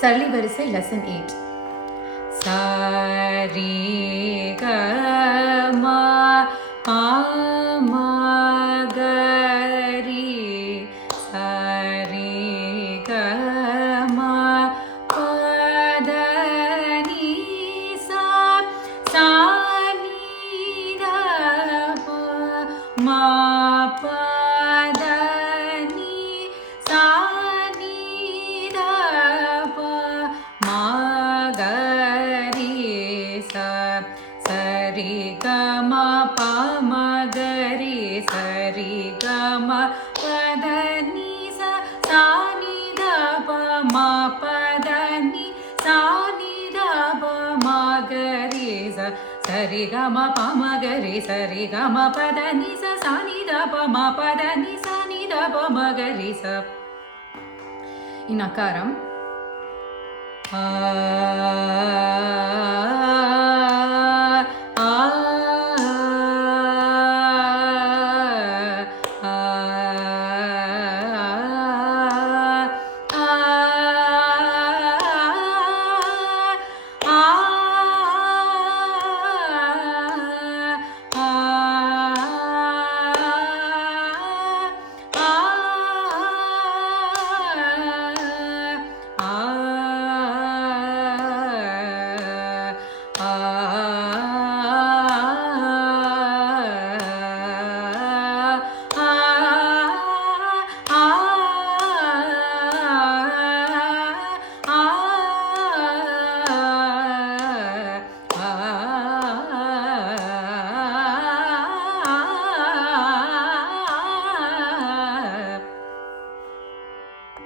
சரளி வரிசை லெசன் 8. சாரி கமா பாமகரி சாரி கமா பதனி சா சானி தப மா பதனி சானி தப மகரி சரி கம பமகரி சரி கம பதனி சானி தப ம பதனி சானி தப மகரி சரி கம பமகரி சரி கம பதனி சானி தப ம பதனி சானி தப மகரி இன் அகாரம்